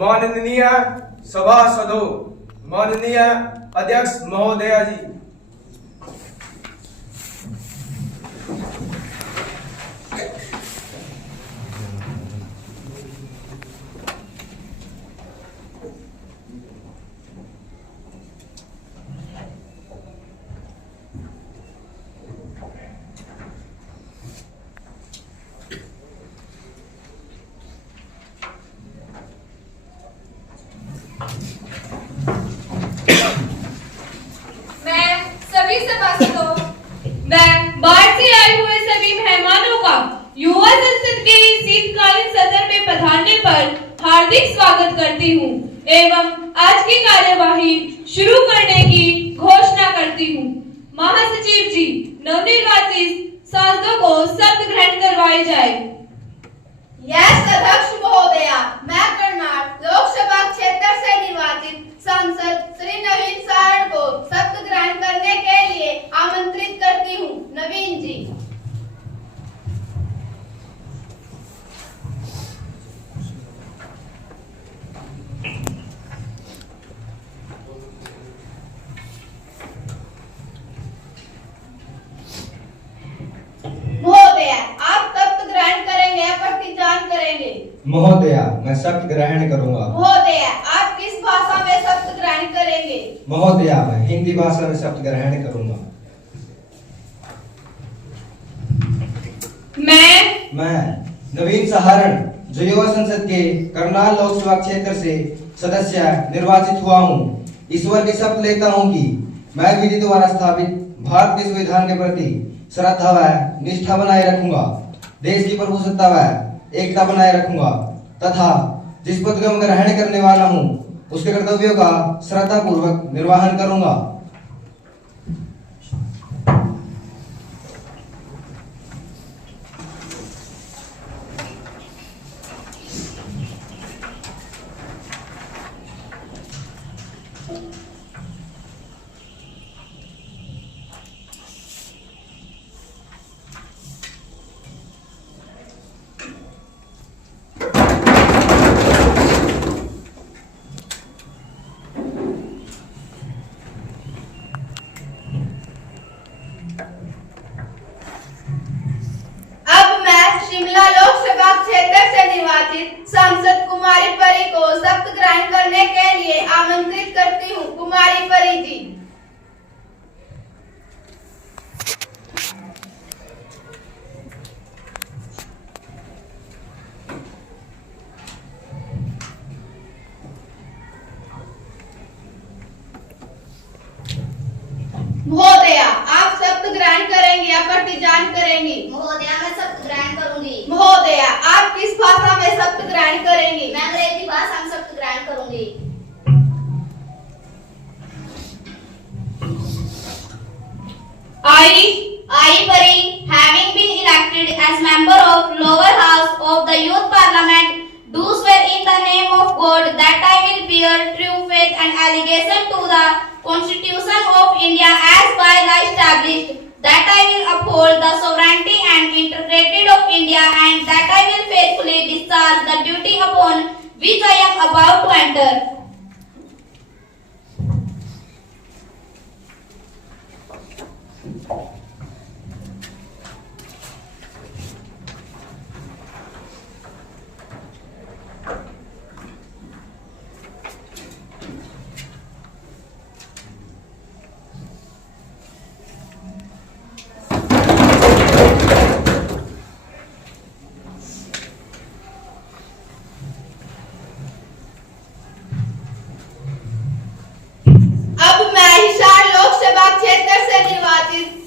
माननीय सभासदों, माननीय अध्यक्ष महोदया जी, मैं बाहर से आए हुए सभी मेहमानों का युवा संसद के शीतकालीन सत्र में पधारने पर हार्दिक स्वागत करती हूँ एवं आज की कार्यवाही शुरू करने की घोषणा करती हूँ। महासचिव जी, नवनिर्वाचित सांसदों को शपथ ग्रहण करवाई जाए। यस अध्यक्ष महोदया, मैं करनाल लोकसभा क्षेत्र से निर्वाचित सांसद श्री नवीन सारण को शपथ ग्रहण करने के लिए आमंत्रित करती हूँ। नवीन जी। महोदया, आप शपथ ग्रहण करेंगे या प्रतिज्ञान करेंगे? महोदया, मैं शपथ ग्रहण करूंगा। महोदया, आप किस भाषा में शपथ ग्रहण करेंगे? महोदया, मैं हिंदी भाषा में शपथ ग्रहण करूंगा। मैं नवीन सहारण, जो युवा संसद के करनाल लोकसभा क्षेत्र से सदस्य निर्वाचित हुआ हूँ, ईश्वर की शपथ लेता हूँ कि मैं विधि द्वारा स्थापित भारत के संविधान के प्रति श्रद्धा व निष्ठा बनाए रखूंगा, देश की प्रभुसत्ता व एकता बनाए रखूंगा तथा जिस पद को मैं ग्रहण करने वाला हूँ उसके कर्तव्यों का श्रद्धा पूर्वक निर्वहन करूंगा। शिमला लोकसभा क्षेत्र से निर्वाचित सांसद कुमारी परी को शपथ ग्रहण करने के लिए आमंत्रित करती हूँ। कुमारी परी जी। महोदया, आप शपथ ग्रहण करेंगे या प्रतिज्ञान करेंगी? महोदया, मैं शपथ ग्रहण करूंगी। महोदया, आप किस भाषा में शपथ ग्रहण करेंगी? मैं अंग्रेजी भाषा में शपथ ग्रहण करूंगी। I, Pari, having been elected as member of lower house of the youth parliament, do swear in the name of God that I will bear true faith and allegiance to the Constitution of India as by the established, that I will uphold the sovereignty and integrity of India, and that I will faithfully discharge the duty upon which I am about to enter.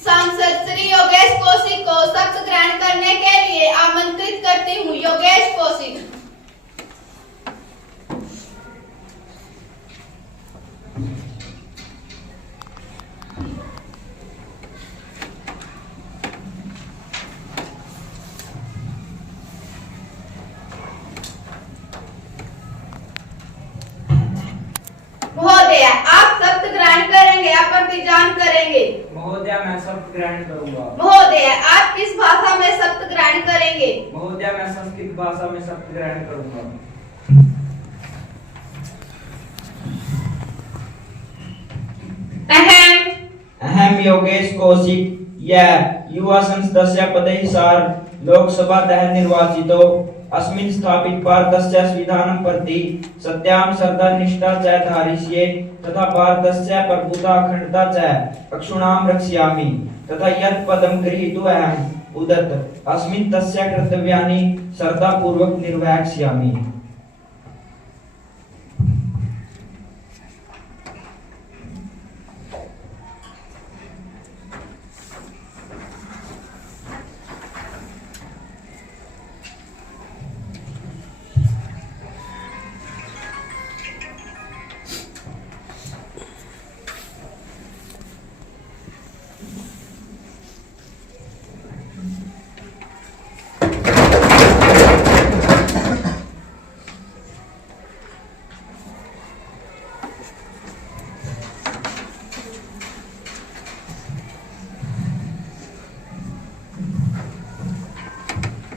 सांसद श्री योगेश कौशिक को शपथ ग्रहण करने के लिए आमंत्रित करती हूँ। योगेश कौशिक। महोदया, आप शपथ ग्रहण करेंगे या प्रतिज्ञान करेंगे? महोदया, मैं शपथ ग्रहण करूंगा। महोदया, आप किस भाषा में शपथ ग्रहण करेंगे? महोदया, मैं संस्कृत भाषा में शपथ ग्रहण करूंगा। योगेश कौशिक यह युवा संसदस्य पदैः लोकसभातः निर्वाचितो अस्मिन् स्थापित भारतस्य संविधानं प्रति सत्यां श्रद्धा निष्ठा च धारयिष्ये तथा भारतस्य प्रभुता अखण्डता च अक्षुणां रक्षयामि तथा यत् पदं गृहीतुम् अहम् उदत् अस्मिन् तस्य कर्तव्यानि श्रद्धापूर्वक निर्वहष्यामि।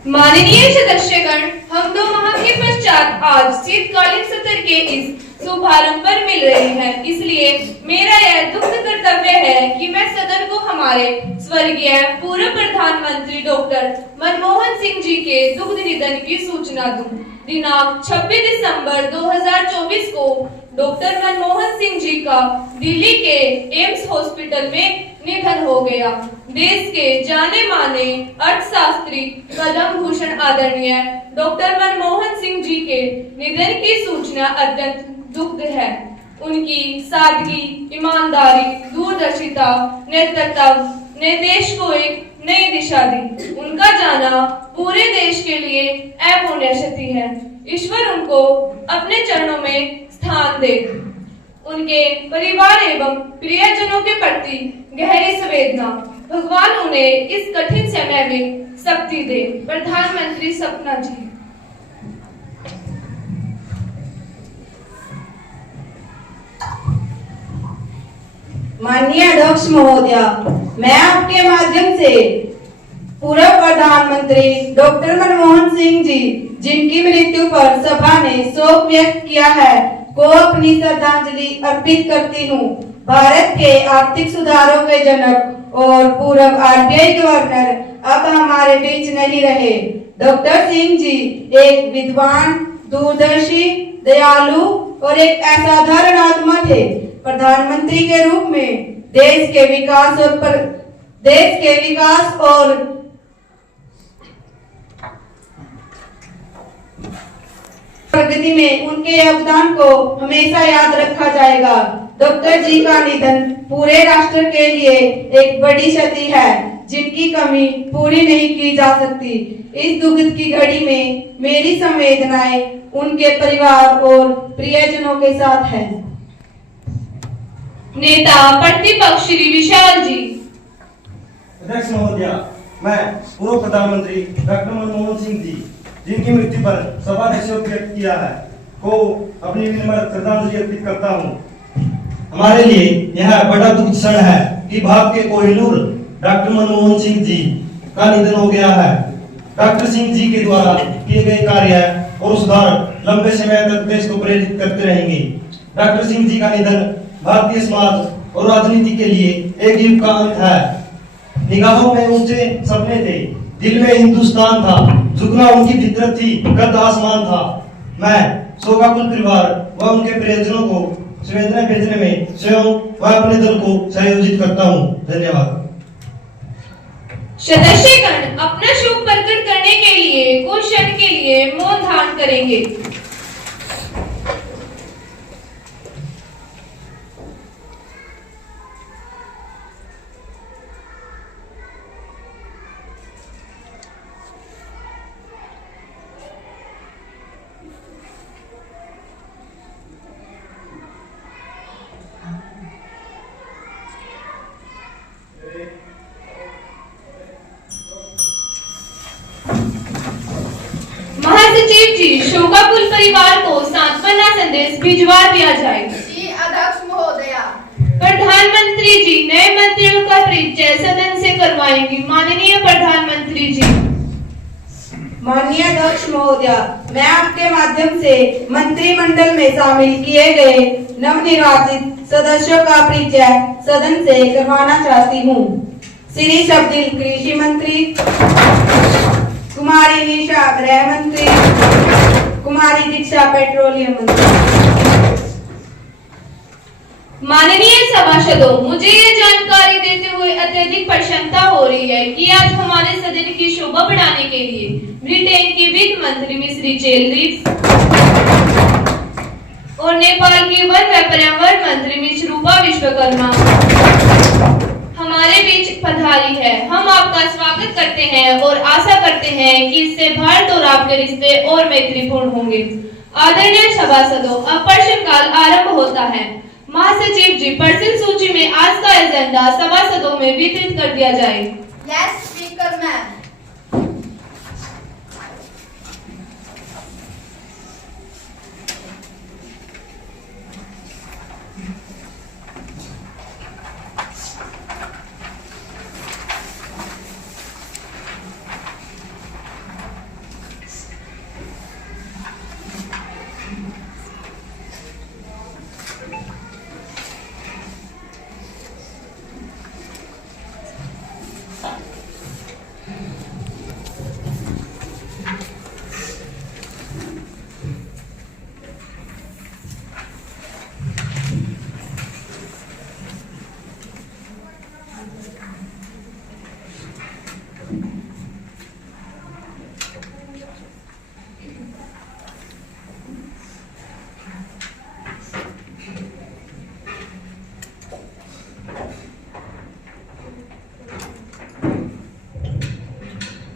माननीय सदस्यगण, हम 2 माह के पश्चात आज शीतकालीन सत्र के इस शुभारंभ पर मिल रहे हैं, इसलिए मेरा यह दुख कर्तव्य है कि मैं सदन को हमारे स्वर्गीय पूर्व प्रधानमंत्री डॉक्टर मनमोहन सिंह जी के दुखद निधन की सूचना दूं। दिनांक 26 दिसंबर 2024 को डॉक्टर मनमोहन सिंह जी का दिल्ली के एम्स हॉस्पिटल में निधन हो गया। देश के जाने माने अर्थशास्त्री पद्म भूषण आदरणीय डॉक्टर मनमोहन सिंह जी के निधन की सूचना अत्यंत दुखद है। उनकी सादगी, ईमानदारी, दूरदर्शिता, नेतृत्व ने देश को एक नई दिशा दी। उनका जाना पूरे देश के लिए अपूर्णीय क्षति है। ईश्वर उनको अपने चरणों में स्थान दे। उनके परिवार एवं प्रियजनों के प्रति गहरी संवेदना। भगवान उन्हें इस कठिन समय में शक्ति दे। प्रधानमंत्री सपना जी। माननीय अध्यक्ष महोदया, मैं आपके माध्यम से पूर्व प्रधानमंत्री डॉक्टर मनमोहन सिंह जी, जिनकी मृत्यु पर सभा ने शोक व्यक्त किया है, को अपनी श्रद्धांजलि अर्पित करती हूँ। भारत के आर्थिक सुधारों के जनक और पूर्व आरबीआई गवर्नर अब हमारे बीच नहीं रहे। डॉक्टर सिंह जी एक विद्वान, दूरदर्शी, दयालु और एक असाधारण आत्मा थे। प्रधानमंत्री के रूप में देश के विकास और प्रगति में उनके योगदान को हमेशा याद रखा जाएगा। डॉक्टर जी का निधन पूरे राष्ट्र के लिए एक बड़ी क्षति है, जिनकी कमी पूरी नहीं की जा सकती। इस दुखद की घड़ी में मेरी संवेदनाएं उनके परिवार और प्रियजनों के साथ है। नेता प्रतिपक्ष श्री विशाल जी। अध्यक्ष महोदया, मैं पूर्व प्रधानमंत्री डॉक्टर मनमोहन सिंह जी, जिनकी मृत्यु पर सभा ने शोक व्यक्त किया है, को अपनी विनम्र श्रद्धांजलि अर्पित करता हूँ। हमारे लिए यह बड़ा दुख क्षण है कि भारत के कोहिनूर डॉक्टर मनमोहन सिंह जी का निधन हो गया है। डॉक्टर सिंह जी के द्वारा किए गए कार्य और सुधार लंबे समय तक देश को प्रेरित करते रहेंगे। डॉक्टर सिंह जी का निधन भारतीय समाज और राजनीति के लिए एक युग का अंत है। निगाहों में ऊंचे सपने थे, दिल में हिंदुस्तान था, झुकना उनकी फितरत थी, कद आसमान था। मैं शोकाकुल परिवार व उनके प्रियजनों को संवेदना भेजने में स्वयं व अपने दल को संयोजित करता हूँ। धन्यवाद। सदस्यगण अपना शोक प्रकट करने के लिए कुछ क्षण के लिए मौन धारण करेंगे। महासचिव जी, शोकाकुल परिवार को सांत्वना संदेश भिजवा दिया जाए। जी अध्यक्ष महोदया। प्रधानमंत्री जी नए मंत्रियों का परिचय सदन से करवाएंगी। माननीय प्रधानमंत्री जी। माननीय अध्यक्ष महोदया, मैं आपके माध्यम से मंत्रिमंडल में शामिल किए गए नवनिर्वाचित सदस्यों का परिचय सदन से करवाना चाहती हूँ। श्री शब्दिल कृषि मंत्री, कुमारी निशा गृह मंत्री, कुमारी दीक्षा पेट्रोलियम मंत्री। माननीय सभासदों, मुझे ये जानकारी देते हुए अत्यधिक प्रसन्नता हो रही है कि आज हमारे सदन की शोभा बढ़ाने के लिए ब्रिटेन की वित्त मंत्री मिस्री चेल्ड्रिक्स और नेपाल की वन व पर्यावरण मंत्री मिस रूपा विश्वकर्मा हमारे बीच पधारी है। हम आपका स्वागत करते हैं और आशा करते हैं कि इससे भारत और आपके रिश्ते और मैत्रीपूर्ण होंगे। आदरणीय सभासदों, अब प्रश्न काल आरंभ होता है। महासचिव जी, प्रश्न सूची में आज का एजेंडा सभासदों में वितरित कर दिया जाए। Yes speaker ma'am.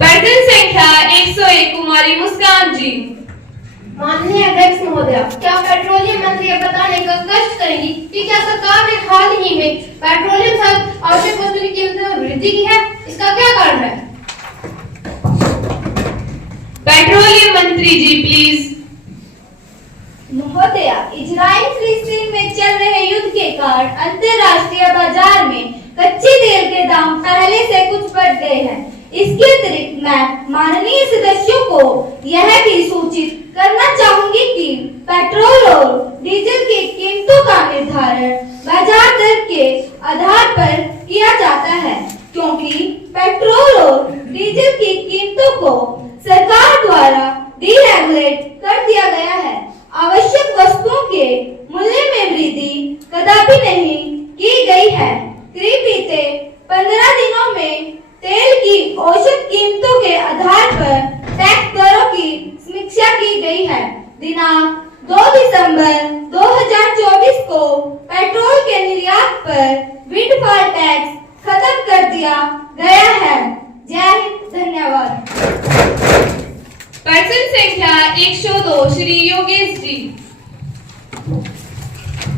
प्रश्न संख्या 101 कुमारी मुस्कान जी। माननीय अध्यक्ष महोदया, क्या पेट्रोलियम मंत्री यह बताने का कष्ट करेंगी कि क्या सरकार ने हाल ही में पेट्रोलियम सहित आवश्यक वस्तुओं की कीमतों में वृद्धि की है? इसका क्या कारण है? पेट्रोलियम मंत्री जी प्लीज। महोदया, इजराइल फिलिस्तीन में चल रहे युद्ध के कारण अंतर्राष्ट्रीय बाजार में कच्चे तेल के दाम पहले से कुछ बढ़ गए हैं। इसके अतिरिक्त मैं माननीय सदस्यों को यह भी सूचित करना चाहूंगी कि पेट्रोल और डीजल की कीमतों का निर्धारण बाजार दर के आधार पर किया जाता है, क्योंकि पेट्रोल और डीजल की कीमतों को सरकार द्वारा डीरेगुलेट कर दिया गया है। आवश्यक वस्तुओं के मूल्य में वृद्धि कदापि नहीं की गई है। करीब बीते 15 दिनों में तेल की औसत कीमतों के आधार पर टैक्स दरों की समीक्षा की गई है। दिनांक 2 दिसंबर 2024 को पेट्रोल के निर्यात पर विंडफॉल टैक्स खत्म कर दिया गया है। जय हिंद, धन्यवाद। प्रश्न संख्या 102 श्री योगेश जी।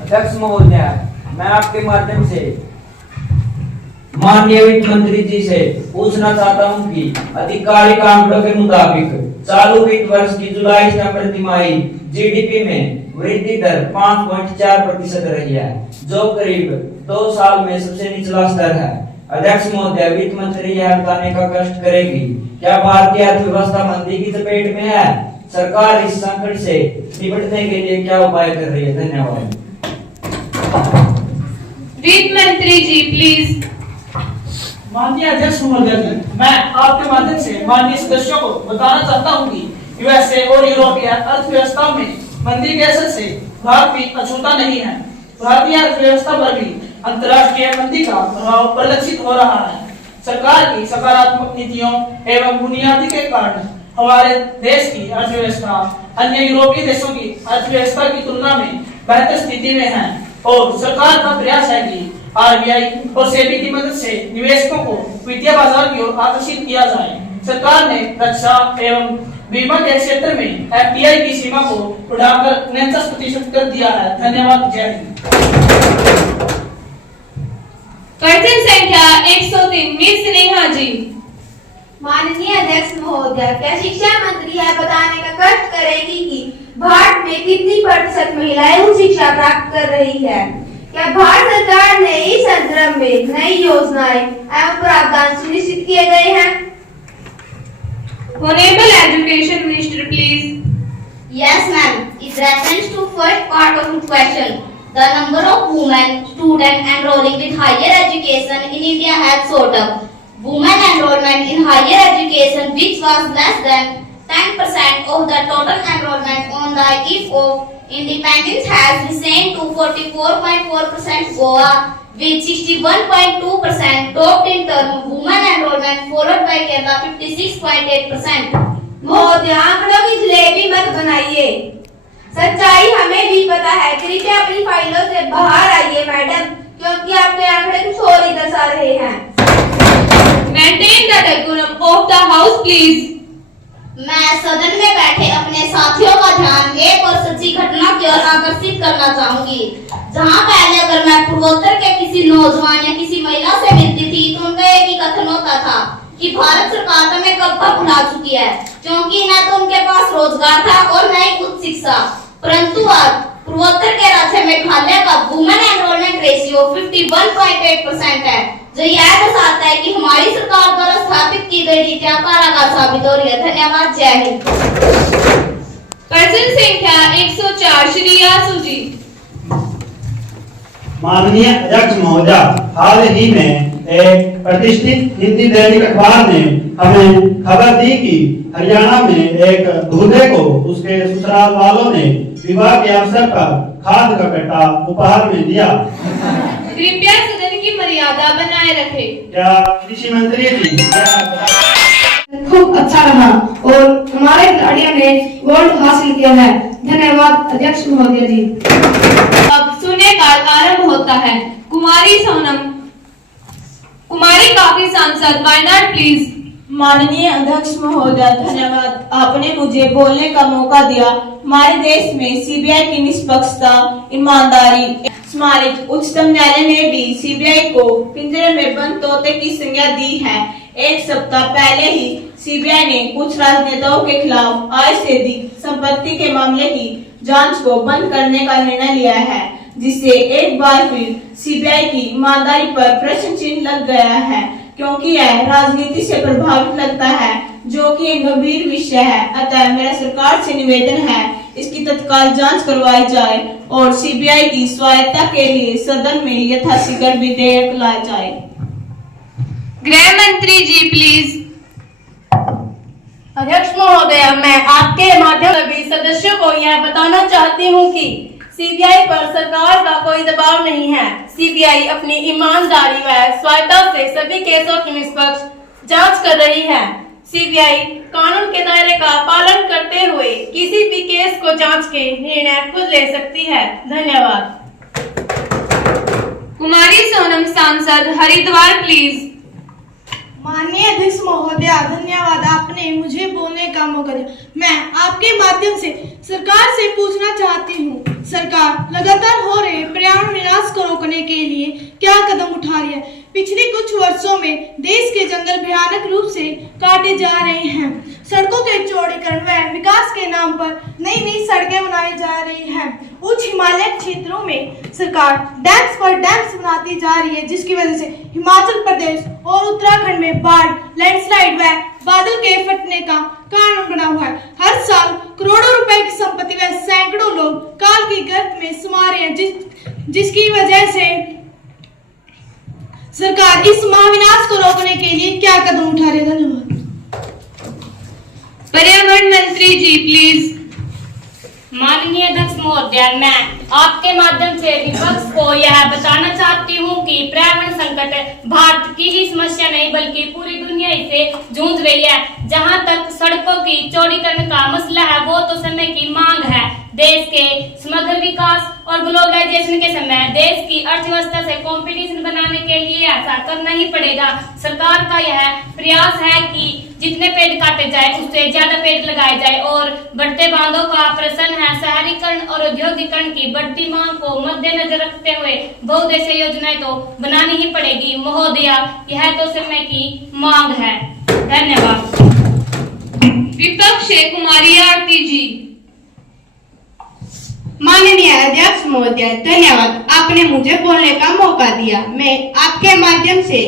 अध्यक्ष महोदया, मैं आपके माध्यम से माननीय वित्त मंत्री जी से पूछना चाहता हूं कि आधिकारिक आंकड़ों के मुताबिक चालू वित्त वर्ष की जुलाई सितंबर तिमाही जीडीपी में वृद्धि दर 5.4% रही है, जो करीब 2 साल में सबसे निचला स्तर है। अध्यक्ष महोदय, वित्त मंत्री यह बताने का कष्ट करेगी क्या भारतीय अर्थव्यवस्था मंदी की चपेट में है? सरकार इस संकट से निपटने के लिए क्या उपाय कर रही है? धन्यवाद। वित्त मंत्री जी प्लीज। माननीय अध्यक्ष महोदय जी, मैं आपके माध्यम से माननीय सदस्यों को बताना चाहता हूं कि यूएसए और यूरोपीय अर्थव्यवस्था में मंदी के असर से भारत भी अछूता नहीं है। भारतीय अर्थव्यवस्था पर भी अंतर्राष्ट्रीय मंदी का प्रभाव परिलक्षित हो रहा है। सरकार की सकारात्मक नीतियों एवं बुनियादी के कारण हमारे देश की अर्थव्यवस्था अन्य यूरोपीय देशों की अर्थव्यवस्था की तुलना में बेहतर स्थिति में है और सरकार का प्रयास है कि आरबीआई और सेबी की मदद से निवेशकों को वित्तीय बाजार की ओर आकर्षित किया जाए। सरकार ने रक्षा एवं बीमा के क्षेत्र में एफडीआई की सीमा को बढ़ाकर 49% कर दिया है। धन्यवाद। जय हिंद। प्रश्न संख्या 103 मिस स्नेहा जी। माननीय अध्यक्ष महोदय, क्या शिक्षा मंत्री यह बताने का कष्ट करेगी कि भारत में कितनी % महिलाएं उच्च शिक्षा प्राप्त कर रही है? क्या भारत सरकार ने इस संदर्भ में नई योजनाएं एवं प्रावधान सुनिश्चित किए गए हैं? Honorable Education Minister, please. Yes, ma'am. In reference to first part of the question, the number of women students enrolling with higher education in India has shot up. Women enrollment in higher education, which was less than 10% of the total enrollment on the eve of independence, has risen to 44.4%. Goa with 61.2% topped in terms of women enrollment, followed by Kerala 56.8%. महोदय, आंकड़ों की जलेबी मत बनाइए, सच्चाई हमें भी पता है। कृपया अपनी फाइलों से बाहर आइए मैडम, क्योंकि आपके आंकड़े कुछ और ही दर्शा रहे हैं। Maintain the decorum of the house, please. मैं सदन में बैठे अपने साथियों का ध्यान एक और सच्ची घटना की ओर आकर्षित करना चाहूंगी। जहां पहले अगर मैं पूर्वोत्तर के किसी नौजवान या किसी महिला से मिलती थी तो उनका एक ही कथन होता था कि भारत सरकार तो हमें कब का भुला चुकी है, क्योंकि न तो उनके पास रोजगार था और न ही उच्च शिक्षा। परंतु अब पूर्वोत्तर के राज्य मेघालय का वुमेन एनरोलमेंट रेशियो 51.8% है, जो यह दर्शाता है कि हमारी सरकार द्वारा स्थापित की गई नीतियां कारगर साबित हो रही है। धन्यवाद। जय हिंद। पर्सन संख्या 104 श्री यासु जी। माननीय अध्यक्ष महोदय, हाल ही में एक प्रतिष्ठित हिंदी दैनिक अखबार ने हमें खबर दी कि हरियाणा में एक दूल्हे को उसके ससुराल वालों ने विवाह के अवसर पर खाद का कट्टा उपहार में दिया। कृपया सदन की मर्यादा बनाए रखें। क्या कृषि मंत्री जी खूब अच्छा रहा और हमारे खिलाड़ियों ने गोल्ड हासिल किया है। धन्यवाद अध्यक्ष महोदय जी। अब शून्यकाल आरंभ होता है। कुमारी काफी सांसद वायनाड प्लीज। माननीय अध्यक्ष महोदय, धन्यवाद, आपने मुझे बोलने का मौका दिया। हमारे देश में सीबीआई की निष्पक्षता, ईमानदारी स्मारक उच्चतम न्यायालय ने भी सीबीआई को पिंजरे में बंद तोते की संज्ञा दी है। एक सप्ताह पहले ही सीबीआई ने कुछ राजनेताओं के खिलाफ आय से अधिक संपत्ति के मामले की जांच को बंद करने का निर्णय लिया है, जिससे एक बार फिर सीबीआई की ईमानदारी पर प्रश्न चिन्ह लग गया है, क्योंकि यह राजनीति से प्रभावित लगता है, जो कि एक गंभीर विषय है। अतः मेरा सरकार से निवेदन है, इसकी तत्काल जांच करवाई जाए और सीबीआई की स्वायत्तता के लिए सदन में यथाशीघ्र विधेयक लाया जाए। गृह मंत्री जी प्लीज। अध्यक्ष महोदय, मैं आपके माध्यम से सभी सदस्यों को यह बताना चाहती हूं कि सीबीआई पर सरकार का कोई दबाव नहीं है। सीबीआई अपनी ईमानदारी व स्वायत्तता से सभी केसों की निष्पक्ष जांच कर रही है। सीबीआई कानून के दायरे का पालन करते हुए किसी भी केस को जांच के निर्णय खुद ले सकती है। धन्यवाद। कुमारी सोनम सांसद हरिद्वार प्लीज। माननीय अध्यक्ष महोदय, धन्यवाद, आपने मुझे बोलने का मौका दिया। मैं आपके माध्यम से सरकार से पूछना चाहती हूँ, सरकार लगातार हो रहे पर्यावरण विनाश को रोकने के लिए क्या कदम उठा रही है? पिछले कुछ वर्षों में देश के जंगल भयानक रूप से काटे जा रहे हैं। सड़कों के चौड़ीकरण व विकास के नाम पर नई नई सड़कें बनाई जा रही हैं। उच्च हिमालय क्षेत्रों में सरकार डैम्स पर डैम्स बनाती जा रही है, जिसकी वजह से हिमाचल प्रदेश और उत्तराखंड में बाढ़, लैंडस्लाइड व बादल के फटने का कारण बना हुआ है। हर साल करोड़ों रुपए की संपत्ति व सैकड़ों लोग काल की गर्त में समा रहे हैं, जिसकी वजह से सरकार इस महाविनाश को रोकने के लिए क्या कदम उठा रही है? धन्यवाद। पर्यावरण मंत्री जी प्लीज। माननीय अध्यक्ष महोदय, मैं आपके माध्यम से विपक्ष को यह बताना चाहती हूँ कि पर्यावरण संकट भारत की ही समस्या नहीं बल्कि पूरी दुनिया इसे जूझ रही है। जहाँ तक सड़कों की चौड़ीकरण का मसला है, वो तो समय की मांग है। देश के समग्र विकास और ग्लोबलाइजेशन के समय देश की अर्थव्यवस्था से कंपटीशन बनाने के लिए ऐसा करना ही पड़ेगा। सरकार का यह प्रयास है कि जितने पेड़ काटे जाए उससे ज्यादा पेड़ लगाए जाए और बढ़ते बांधों का प्रश्न है। शहरीकरण और औद्योगिकरण की बढ़ती मांग को मद्देनजर रखते हुए बहुउद्देशीय योजनाएं तो बनानी ही पड़ेगी। महोदय, यह तो समय की मांग है। धन्यवाद। विपक्ष से कुमारी आरती जी। माननीय अध्यक्ष महोदय, धन्यवाद, आपने मुझे बोलने का मौका दिया। मैं आपके माध्यम से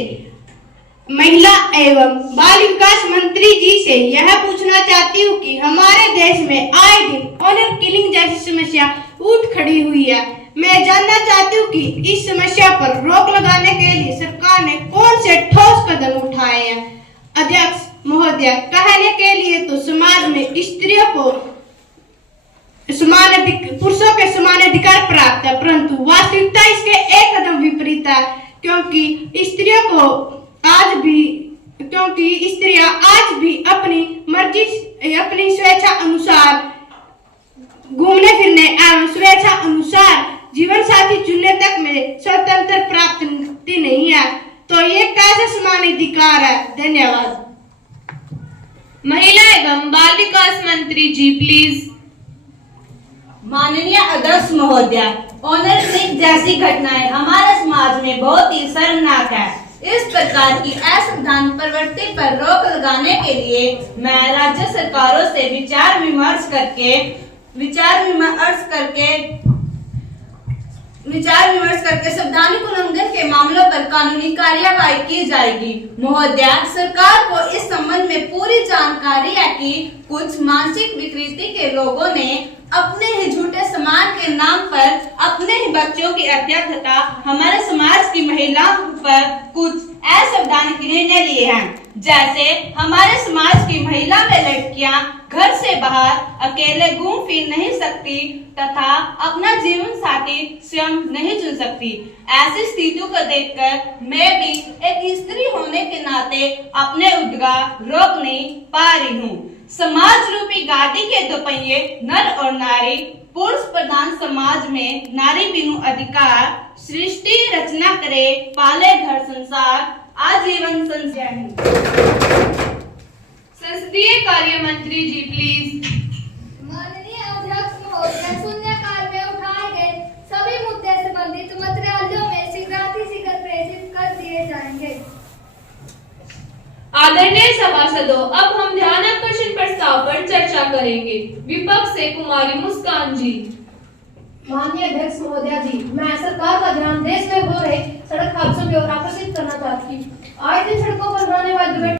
महिला एवं बाल विकास मंत्री जी से यह पूछना चाहती हूँ कि हमारे देश में आए दिन ऑनर किलिंग जैसी समस्या उठ खड़ी हुई है। मैं जानना चाहती हूँ कि इस समस्या पर रोक लगाने के लिए सरकार ने कौन से ठोस कदम उठाए हैं। अध्यक्ष महोदय, कहने के लिए तो समाज में स्त्रियों को पुरुषों के समान अधिकार प्राप्त है, परंतु वास्तविकता इसके एक कदम विपरीत है, क्योंकि स्त्रियां आज भी अपनी मर्जी, अपनी स्वेच्छा अनुसार घूमने फिरने एवं स्वेच्छा अनुसार जीवन साथी चुनने तक में स्वतंत्र प्राप्त नहीं है, तो ये कैसे समान अधिकार है। धन्यवाद। महिला एवं बाल विकास मंत्री जी प्लीज। माननीय अध्यक्ष महोदय, ऑनर सिंह जैसी घटनाएं हमारे समाज में बहुत ही शर्मनाक है। इस प्रकार की असंवैधानिक प्रवृत्ति पर रोक लगाने के लिए मैं राज्य सरकारों से विचार विमर्श करके संवैधानिक उल्लंघन के मामलों पर कानूनी कार्यवाही की जाएगी। महोदय, सरकार को इस संबंध में पूरी जानकारी है कि कुछ मानसिक विकृति के लोगों ने अपने ही झूठे सम्मान के नाम पर अपने ही बच्चों की हत्या तथा हमारे समाज की महिलाओं पर कुछ असंवैधानिक निर्णय लिए हैं, जैसे हमारे समाज की महिला व लड़कियां घर से बाहर अकेले घूम फिर नहीं सकती तथा अपना जीवन साथी स्वयं नहीं चुन सकती। ऐसी स्थितियों को देखकर मैं भी एक स्त्री होने के नाते अपने उद्गार रोक नहीं पा रही हूँ। समाज रूपी गाड़ी के दो पहिए नर और नारी, पुरुष प्रधान समाज में नारी बिनु अधिकार, सृष्टि रचना करे पाले घर संसार, आजीवन संसदीय कार्य मंत्री जी प्लीज। माननीय अध्यक्ष महोदय, शून्यकाल में उठाए गए सभी मुद्दे संबंधित मंत्रालयों में शीघ्र प्रेषित कर दिए जाएंगे। आदरणीय सभासदों, अब हम ध्यानाकर्षण प्रस्ताव पर चर्चा करेंगे। विपक्ष से कुमारी मुस्कान जी। माननीय अध्यक्ष महोदय जी, मैं सरकार का ध्यान देश में हो रहे सड़क हादसों की ओर आकर्षित करना चाहती हूँ। आए दिन सड़कों पर होने वाली